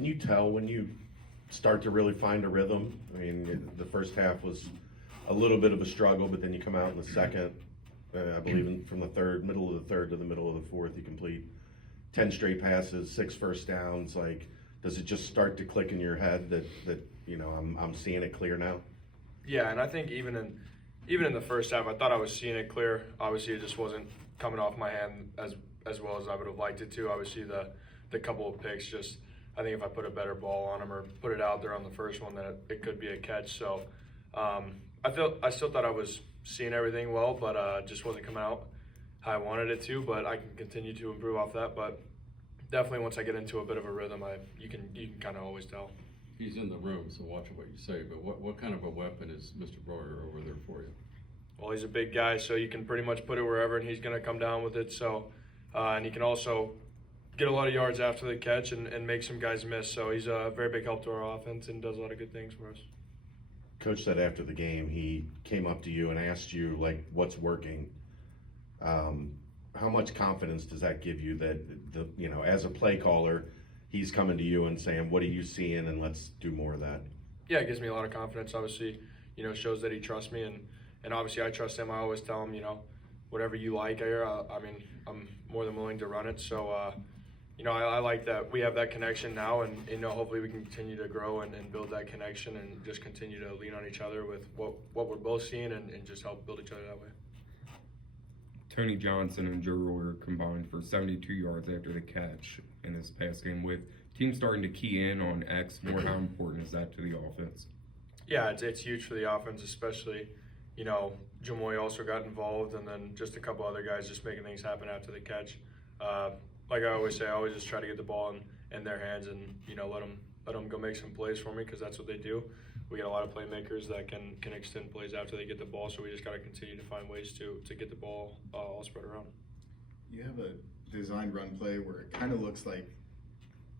can you tell when you start to really find a rhythm? I mean, the first half was a little bit of a struggle, but then you come out in the second, I believe from the middle of the third to the middle of the fourth, you complete 10 straight passes, 6 first downs. Like, does it just start to click in your head that I'm seeing it clear now? Yeah, and I think even in the first half, I thought I was seeing it clear. Obviously, it just wasn't coming off my hand as well as I would have liked it to. Obviously, the couple of picks, just I think if I put a better ball on them or put it out there on the first one, then it could be a catch. So I still thought I was seeing everything well, but just wasn't coming out how I wanted it to. But I can continue to improve off that. But definitely, once I get into a bit of a rhythm, you can kind of always tell. He's in the room, so watch what you say. But what kind of a weapon is Mr. Breuer over there for you? Well, he's a big guy, so you can pretty much put it wherever, and he's going to come down with it. So, and he can also get a lot of yards after the catch and make some guys miss. So he's a very big help to our offense and does a lot of good things for us. Coach said after the game he came up to you and asked you, like, what's working. How much confidence does that give you that, as a play caller, he's coming to you and saying, what are you seeing, and let's do more of that? Yeah, it gives me a lot of confidence. Obviously, shows that he trusts me, and obviously I trust him. I always tell him, whatever you like here, I'm more than willing to run it. So, I like that we have that connection now, and hopefully we can continue to grow and build that connection and just continue to lean on each other with what we're both seeing and just help build each other that way. Tony Johnson and Joe Royer combined for 72 yards after the catch in this past game. With teams starting to key in on X more, how important is that to the offense? Yeah, it's huge for the offense, especially, Jamoy also got involved, and then just a couple other guys just making things happen after the catch. Like I always say, I always just try to get the ball in their hands and, let them go make some plays for me, because that's what they do. We got a lot of playmakers that can extend plays after they get the ball, so we just got to continue to find ways to get the ball all spread around. You have a designed run play where it kind of looks like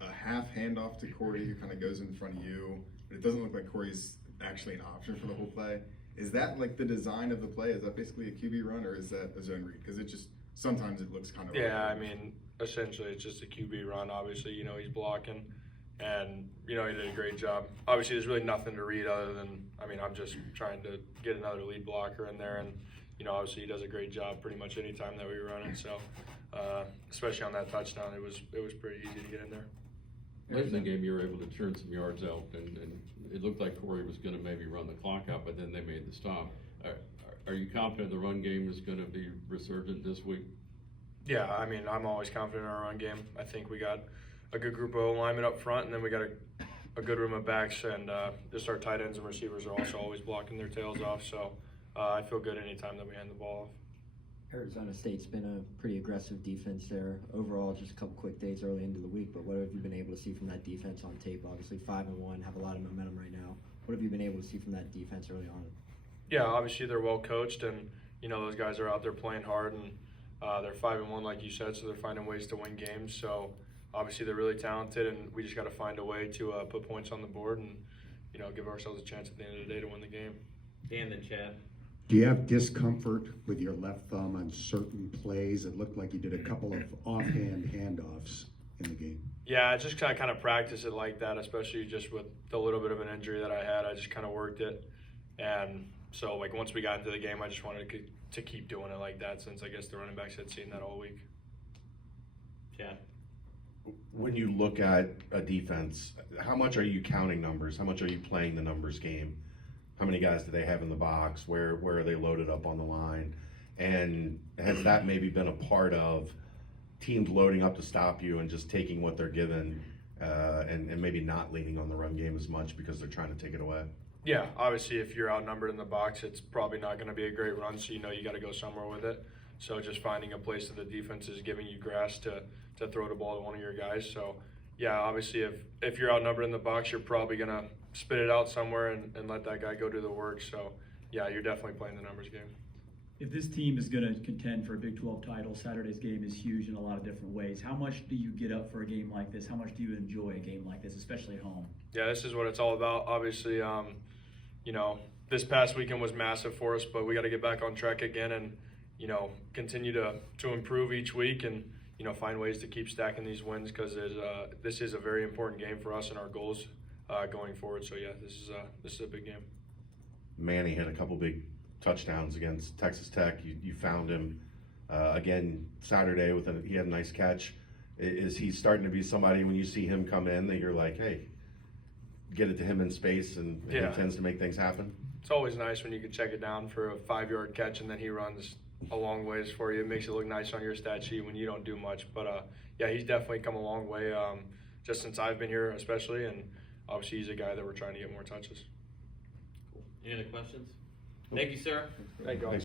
a half handoff to Corey who kind of goes in front of you, but it doesn't look like Corey's actually an option for the whole play. Is that like the design of the play? Is that basically a QB run, or is that a zone read? Because it just, sometimes it looks kind of... Yeah, I mean, essentially it's just a QB run. Obviously, he's blocking, and, he did a great job. Obviously, there's really nothing to read other than, I'm just trying to get another lead blocker in there, and, obviously he does a great job pretty much any time that we run it. So, especially on that touchdown, it was pretty easy to get in there. Late in the game, you were able to turn some yards out, and it looked like Corey was going to maybe run the clock out, but then they made the stop. Are you confident the run game is going to be resurgent this week? Yeah, I'm always confident in our run game. I think we got a good group of linemen up front, and then we got a good room of backs, and just our tight ends and receivers are also always blocking their tails off. So I feel good anytime that we hand the ball off. Arizona State's been a pretty aggressive defense there. Overall, just a couple quick days early into the week, but what have you been able to see from that defense on tape? Obviously 5-1, have a lot of momentum right now. What have you been able to see from that defense early on? Yeah, obviously they're well coached, and those guys are out there playing hard, and they're 5-1 like you said, so they're finding ways to win games. So obviously they're really talented, and we just got to find a way to put points on the board and give ourselves a chance at the end of the day to win the game. Dan in the chat. Do you have discomfort with your left thumb on certain plays? It looked like you did a couple of offhand handoffs in the game. Yeah, I just kind of practice it like that, especially just with the little bit of an injury that I had. I just kind of worked it, and so like once we got into the game, I just wanted to keep doing it like that, since I guess the running backs had seen that all week. Chad. When you look at a defense, how much are you counting numbers? How much are you playing the numbers game? How many guys do they have in the box? Where are they loaded up on the line? And has that maybe been a part of teams loading up to stop you and just taking what they're given and maybe not leaning on the run game as much because they're trying to take it away? Yeah, obviously if you're outnumbered in the box, it's probably not going to be a great run, so you got to go somewhere with it. So just finding a place that the defense is giving you grass to throw the ball to one of your guys. So yeah, obviously if you're outnumbered in the box, you're probably going to spit it out somewhere and let that guy go do the work. So yeah, you're definitely playing the numbers game. If this team is going to contend for a Big 12 title, Saturday's game is huge in a lot of different ways. How much do you get up for a game like this? How much do you enjoy a game like this, especially at home? Yeah, this is what it's all about. Obviously, this past weekend was massive for us, but we got to get back on track again and, continue to improve each week and, find ways to keep stacking these wins because this is a very important game for us and our goals going forward. So yeah, this is a big game. Manny hit a couple big touchdowns against Texas Tech. You found him again Saturday he had a nice catch. Is he starting to be somebody when you see him come in that you're like, hey, get it to him in space and he tends to make things happen? It's always nice when you can check it down for a 5-yard catch and then he runs a long ways for you. It makes it look nice on your stat sheet when you don't do much. But yeah, he's definitely come a long way just since I've been here especially, and obviously he's a guy that we're trying to get more touches. Any other questions? Thank you, sir. Thank you all.